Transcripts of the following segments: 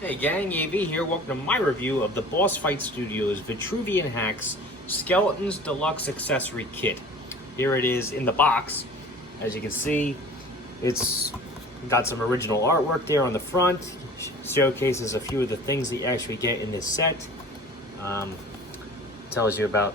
Hey gang, AV here. Welcome to my review of the Boss Fight Studios Vitruvian Hacks Skeletons Deluxe Accessory Kit. Here it is in the box. As you can see, it's got some original artwork there on the front. Showcases a few of the things that you actually get in this set. Tells you how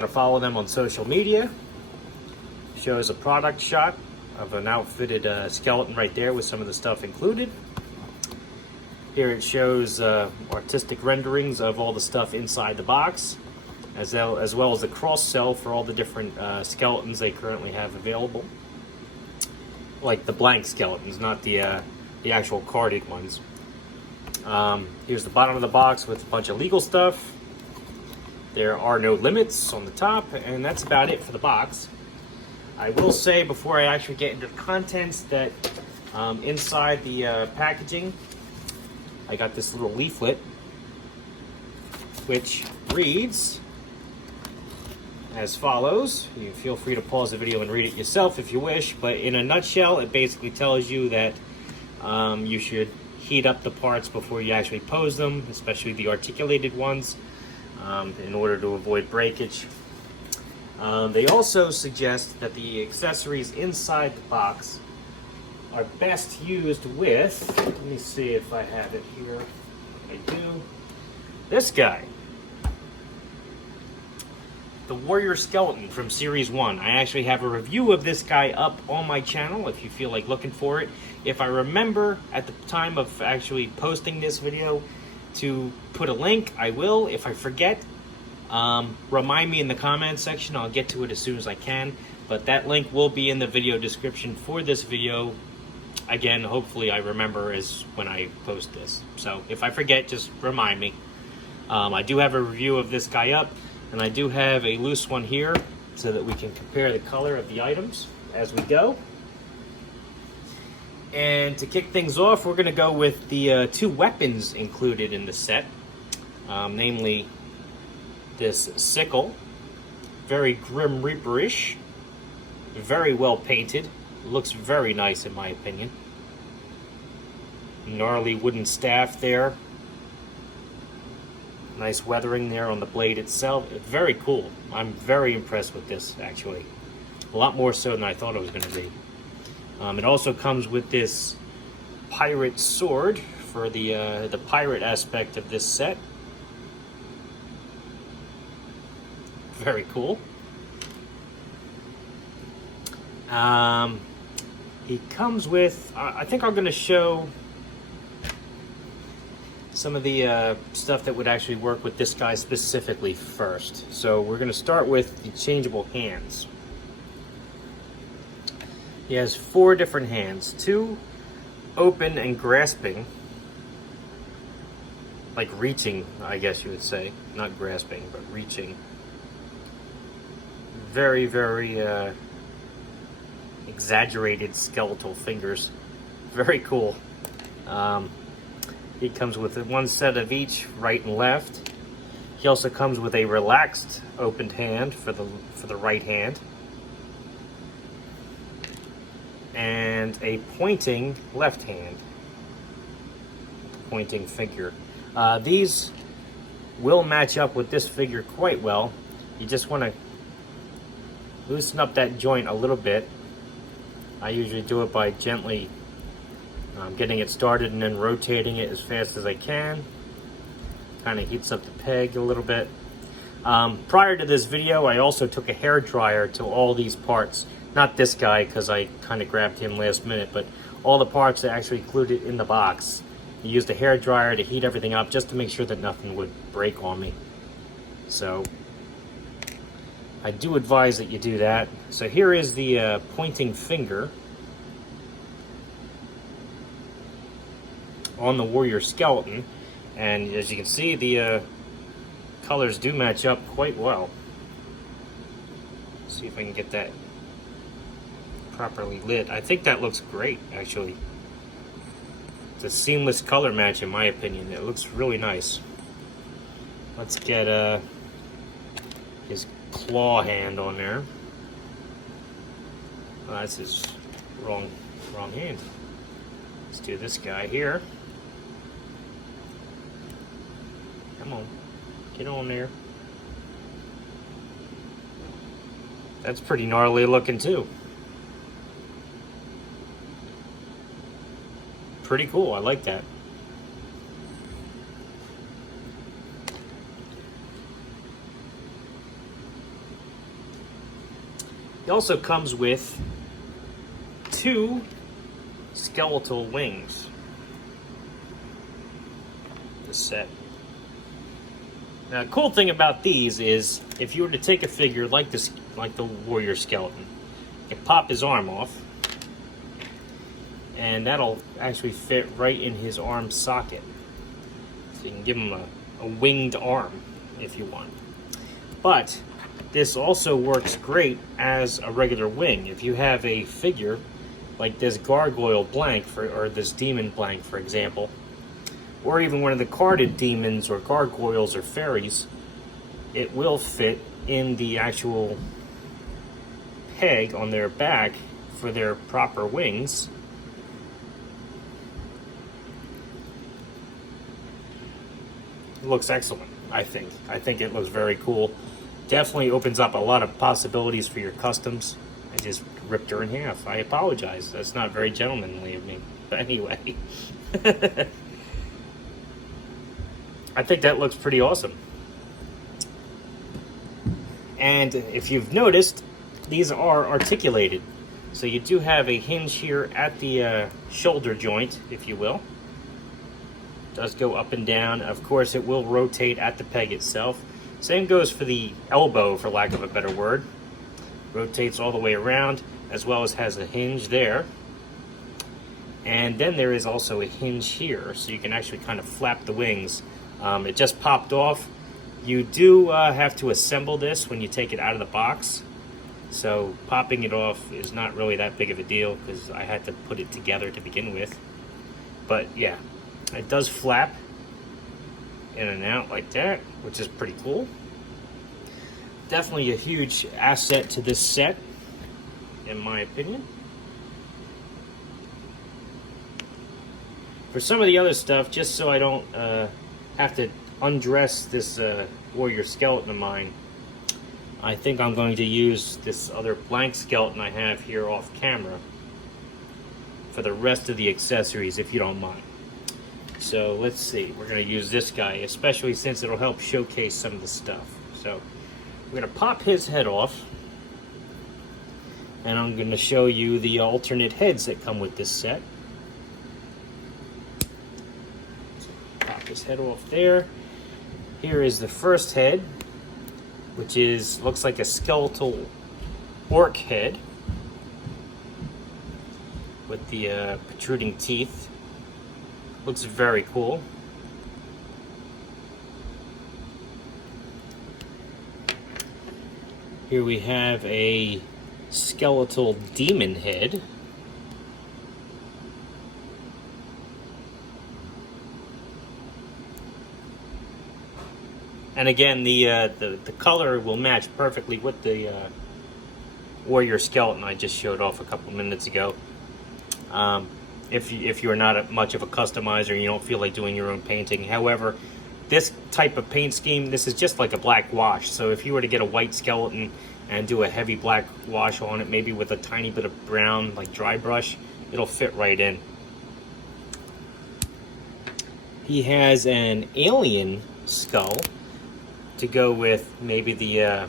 to follow them on social media. Shows a product shot of an outfitted skeleton right there with some of the stuff included. Here it shows artistic renderings of all the stuff inside the box, as well as the cross-sell for all the different skeletons they currently have available. Like the blank skeletons, not the actual carded ones. Here's the bottom of the box with a bunch of legal stuff. There are no limits on the top, and that's about it for the box. I will say before I actually get into the contents that inside the packaging, I got this little leaflet, which reads as follows. You feel free to pause the video and read it yourself if you wish, but in a nutshell, it basically tells you that you should heat up the parts before you actually pose them, especially the articulated ones, in order to avoid breakage. They also suggest that the accessories inside the box are best used with, let me see if I have it here. I do. This guy. The Warrior Skeleton from Series 1. I actually have a review of this guy up on my channel if you feel like looking for it. If I remember at the time of actually posting this video to put a link, I will. If I forget, remind me in the comments section. I'll get to it as soon as I can. But that link will be in the video description for this video. Again, hopefully I remember as when I post this. So if I forget, just remind me. I do have a review of this guy up, and I do have a loose one here so that we can compare the color of the items as we go. And to kick things off, we're going to go with the two weapons included in the set. Namely, this sickle, very Grim Reaper-ish, very well painted. Looks very nice in my opinion. Gnarly wooden staff there. Nice weathering there on the blade itself. It's very cool. I'm very impressed with this actually. A lot more so than I thought it was going to be. It also comes with this pirate sword for the pirate aspect of this set. Very cool. He comes with, I think I'm going to show some of the stuff that would actually work with this guy specifically first. So we're going to start with the changeable hands. He has 4 different hands, 2 open and grasping, like reaching, I guess you would say, not grasping, but reaching. Very, very exaggerated skeletal fingers. Very cool. He comes with 1 set of each, right and left. He also comes with a relaxed opened hand for the right hand, and a pointing left hand, pointing figure. These will match up with this figure quite well. You just want to loosen up that joint a little bit. I usually do it by gently getting it started and then rotating it as fast as I can. Kind of heats up the peg a little bit. Prior to this video, I also took a hair dryer to all these parts. Not this guy, because I kind of grabbed him last minute, but all the parts that actually included in the box. I used a hair dryer to heat everything up just to make sure that nothing would break on me. So I do advise that you do that. So here is the pointing finger on the Warrior Skeleton, and as you can see, the colors do match up quite well. Let's see if I can get that properly lit. I think that looks great, actually. It's a seamless color match in my opinion. It looks really nice. Let's get his claw hand on there. Oh, that's his wrong hand. Let's do this guy here. Come on. Get on there. That's pretty gnarly looking too. Pretty cool. I like that. It also comes with 2 skeletal wings. This set. Now, the cool thing about these is, if you were to take a figure like this, like the warrior skeleton, you can pop his arm off, and that'll actually fit right in his arm socket. So you can give him a winged arm if you want. But this also works great as a regular wing. If you have a figure like this gargoyle blank, or this demon blank, for example, or even one of the carded demons or gargoyles or fairies, it will fit in the actual peg on their back for their proper wings. It looks excellent, I think. I think it looks very cool. Definitely opens up a lot of possibilities for your customs. I just ripped her in half. I apologize. That's not very gentlemanly of me. But anyway. I think that looks pretty awesome. And if you've noticed, these are articulated. So you do have a hinge here at the shoulder joint, if you will. It does go up and down. Of course, it will rotate at the peg itself. Same goes for the elbow, for lack of a better word. Rotates all the way around, as well as has a hinge there. And then there is also a hinge here, so you can actually kind of flap the wings. It just popped off. You do have to assemble this when you take it out of the box. So popping it off is not really that big of a deal, because I had to put it together to begin with. But yeah, it does flap in and out like that, which is pretty cool. Definitely a huge asset to this set, in my opinion. For some of the other stuff, just so I don't have to undress this warrior skeleton of mine, I think I'm going to use this other blank skeleton I have here off camera for the rest of the accessories, if you don't mind. So let's see, we're going to use this guy, especially since it'll help showcase some of the stuff. So we're going to pop his head off, and I'm going to show you the alternate heads that come with this set. Pop his head off there. Here is the first head, which looks like a skeletal orc head with the protruding teeth. Looks very cool. Here we have a skeletal demon head. And again, the color will match perfectly with the warrior skeleton I just showed off a couple minutes ago. If you're not much of a customizer and you don't feel like doing your own painting. However, this type of paint scheme, this is just like a black wash. So if you were to get a white skeleton and do a heavy black wash on it, maybe with a tiny bit of brown, like dry brush, it'll fit right in. He has an alien skull to go with maybe the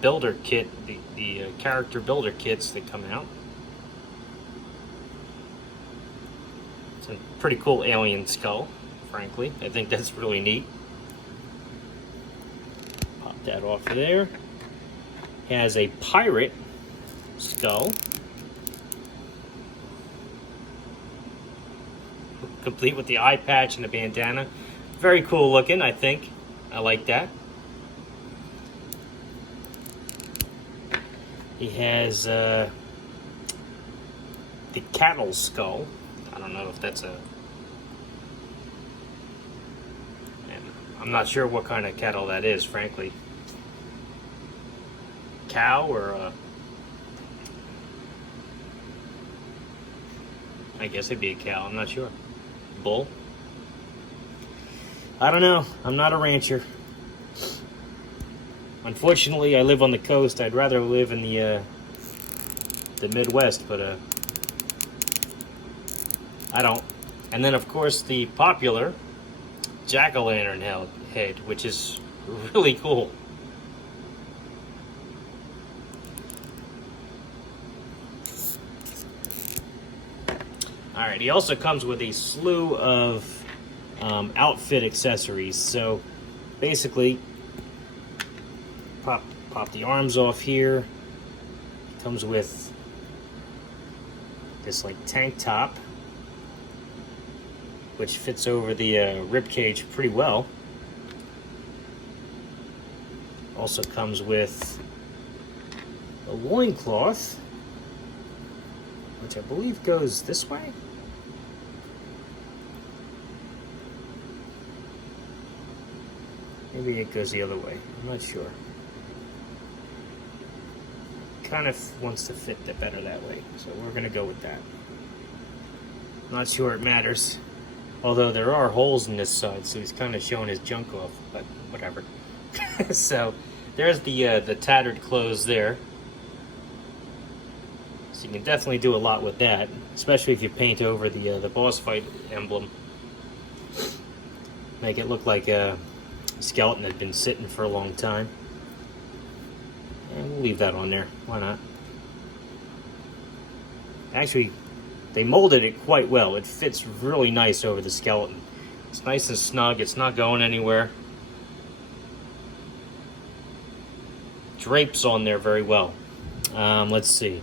builder kit, the character builder kits that come out. It's a pretty cool alien skull, frankly. I think that's really neat. Pop that off of there. Has a pirate skull, complete with the eye patch and the bandana. Very cool looking, I think. I like that. He has the cattle skull. I don't know if that's I'm not sure what kind of cattle that is, frankly. Cow or I guess it'd be a cow, I'm not sure. Bull. I don't know. I'm not a rancher. Unfortunately, I live on the coast. I'd rather live in the Midwest, but I don't. And then, of course, the popular jack-o'-lantern head, which is really cool. Alright, he also comes with a slew of outfit accessories. So basically, pop the arms off here. Comes with this like tank top, which fits over the rib cage pretty well. Also comes with a loincloth, which I believe goes this way. Maybe it goes the other way. I'm not sure. Kind of wants to fit better that way, so we're gonna go with that. Not sure it matters. Although there are holes in this side, so he's kind of showing his junk off, but whatever. So there's the tattered clothes there. So you can definitely do a lot with that, especially if you paint over the boss fight emblem. Make it look like a skeleton had been sitting for a long time. And we'll leave that on there. Why not? Actually, they molded it quite well. It fits really nice over the skeleton. It's nice and snug. It's not going anywhere. Drapes on there very well. Let's see.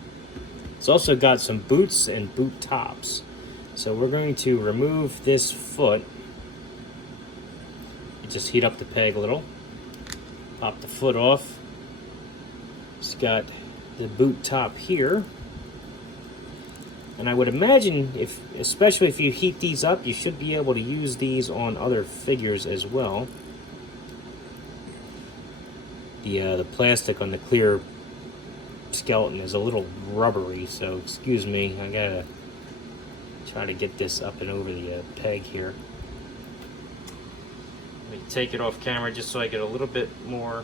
It's also got some boots and boot tops. So we're going to remove this foot. You just heat up the peg a little. Pop the foot off. It's got the boot top here. And I would imagine, especially if you heat these up, you should be able to use these on other figures as well. The plastic on the clear skeleton is a little rubbery, so excuse me. I gotta try to get this up and over the peg here. Let me take it off camera just so I get a little bit more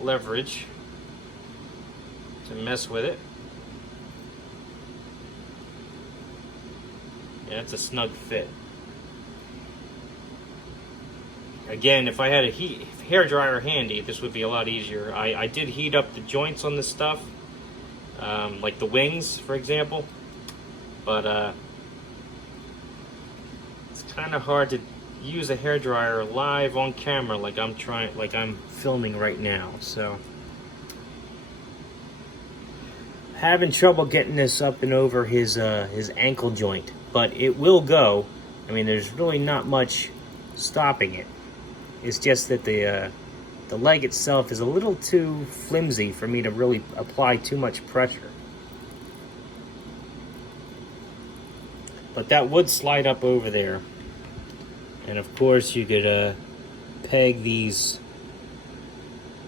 leverage to mess with it. Yeah, it's a snug fit. Again, if I had a hair dryer handy, this would be a lot easier. I did heat up the joints on this stuff, like the wings, for example. But it's kind of hard to use a hair dryer live on camera, like I'm filming right now. So, having trouble getting this up and over his ankle joint, but it will go. I mean, there's really not much stopping it. It's just that the leg itself is a little too flimsy for me to really apply too much pressure. But that would slide up over there. And of course you could peg these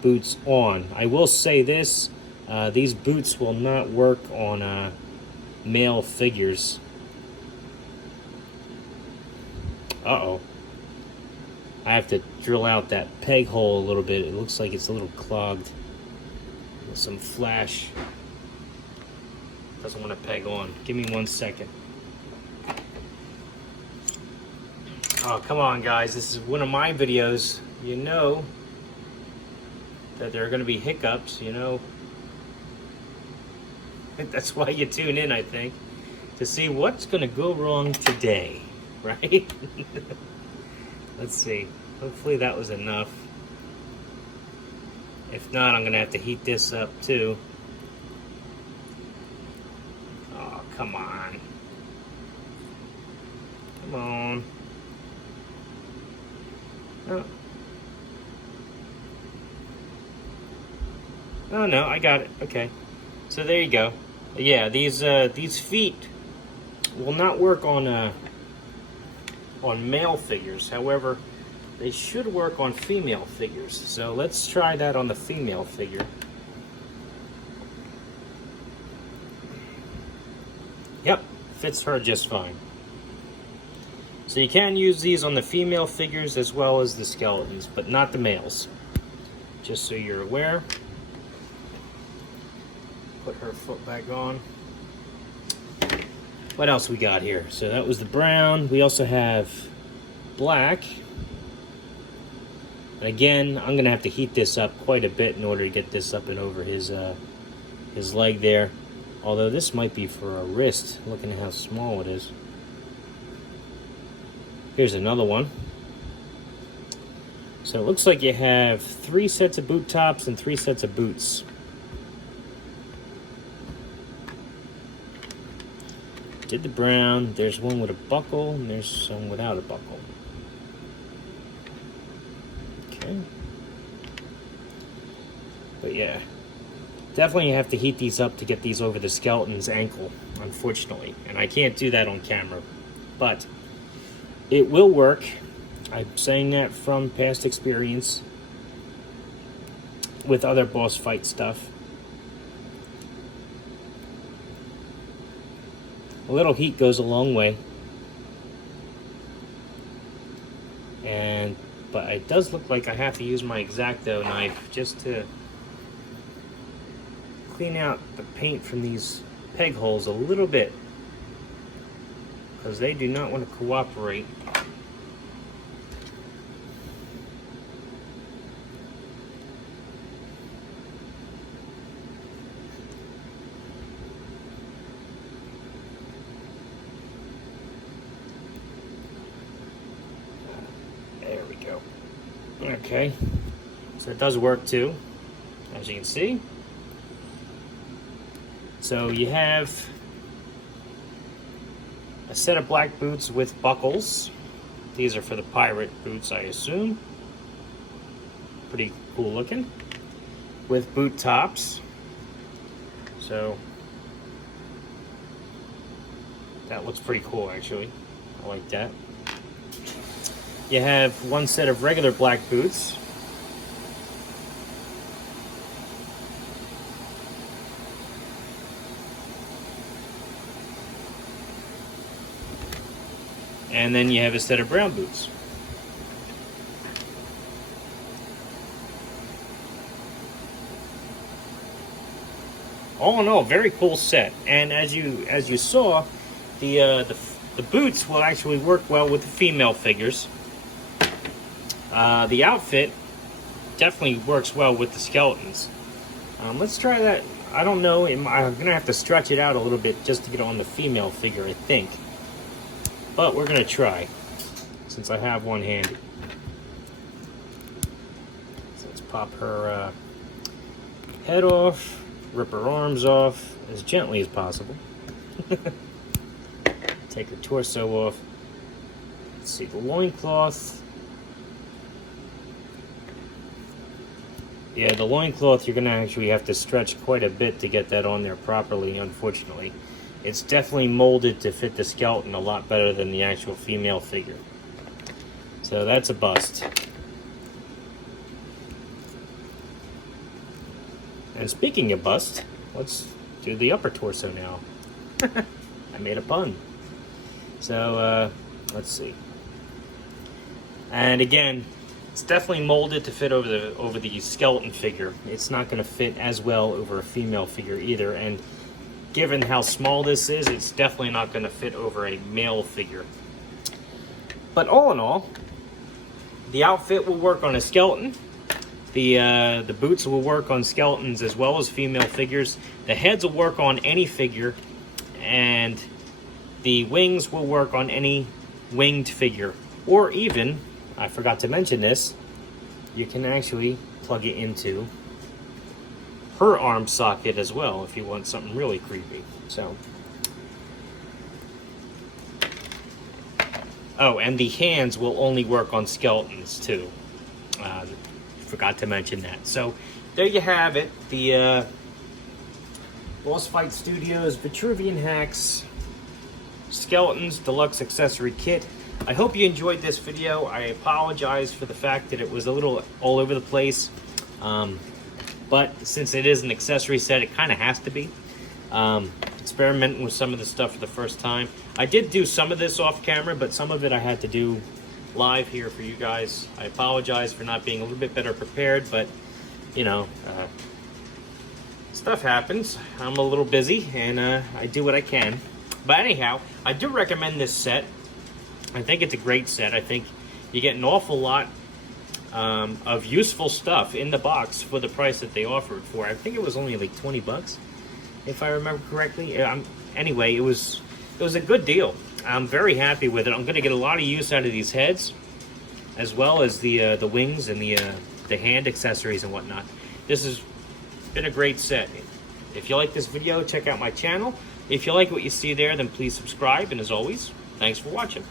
boots on. I will say this, these boots will not work on male figures. Uh-oh. I have to drill out that peg hole a little bit. It looks like it's a little clogged with some flash. Doesn't want to peg on. Give me 1 second. Oh, come on, guys. This is one of my videos. You know that there are going to be hiccups, you know. That's why you tune in, I think, to see what's going to go wrong today, right? Let's see. Hopefully that was enough. If not, I'm going to have to heat this up too. Oh, come on. Come on. Oh. Oh no, I got it. Okay. So there you go. Yeah, these feet will not work on male figures. However, they should work on female figures. So let's try that on the female figure. Yep, fits her just fine. So you can use these on the female figures as well as the skeletons, but not the males. Just so you're aware. Put her foot back on. What else we got here? So that was the brown. We also have black. And again, I'm gonna have to heat this up quite a bit in order to get this up and over his leg there. Although this might be for a wrist, looking at how small it is. Here's another one. So it looks like you have 3 sets of boot tops and 3 sets of boots. Did the brown. There's one with a buckle and there's some without a buckle. Okay. But yeah, definitely have to heat these up to get these over the skeleton's ankle, unfortunately. And I can't do that on camera. But it will work. I'm saying that from past experience with other boss fight stuff. A little heat goes a long way. But it does look like I have to use my X-Acto knife just to clean out the paint from these peg holes a little bit, because they do not want to cooperate. There we go. Okay, so it does work too, as you can see. So you have a set of black boots with buckles. These are for the pirate boots, I assume. Pretty cool looking. With boot tops. So that looks pretty cool, actually. I like that. You have one set of regular black boots. And then you have a set of brown boots. All in all, very cool set. And as you saw, the boots will actually work well with the female figures. The outfit definitely works well with the skeletons. Let's try that. I don't know. I'm gonna have to stretch it out a little bit just to get on the female figure, I think. But we're gonna try, since I have one handy. So let's pop her head off, rip her arms off as gently as possible. Take her torso off. Let's see, the loincloth. Yeah, the loincloth, you're gonna actually have to stretch quite a bit to get that on there properly, unfortunately. It's definitely molded to fit the skeleton a lot better than the actual female figure. So that's a bust. And speaking of bust, let's do the upper torso now. I made a pun. So, let's see. And again, it's definitely molded to fit over the skeleton figure. It's not going to fit as well over a female figure either. And given how small this is, it's definitely not going to fit over a male figure. But all in all, the outfit will work on a skeleton. The boots will work on skeletons as well as female figures. The heads will work on any figure, and the wings will work on any winged figure. Or even, I forgot to mention this, you can actually plug it into her arm socket as well if you want something really creepy. So, oh, and the hands will only work on skeletons too. Forgot to mention that. So there you have it, the Boss Fight Studios Vitruvian Hacks Skeletons Deluxe Accessory Kit. I hope you enjoyed this video. I apologize for the fact that it was a little all over the place. But since it is an accessory set, it kind of has to be. Experimenting with some of the stuff for the first time. I did do some of this off camera, but some of it I had to do live here for you guys. I apologize for not being a little bit better prepared, but you know, stuff happens. I'm a little busy, and I do what I can. But anyhow, I do recommend this set. I think it's a great set. I think you get an awful lot of useful stuff in the box for the price that they offered for. I think it was only like 20 bucks, if I remember correctly. Anyway, it was a good deal. I'm very happy with it. I'm going to get a lot of use out of these heads, as well as the wings and the hand accessories and whatnot. This has been a great set. If you like this video, check out my channel. If you like what you see there, then please subscribe. And as always, thanks for watching.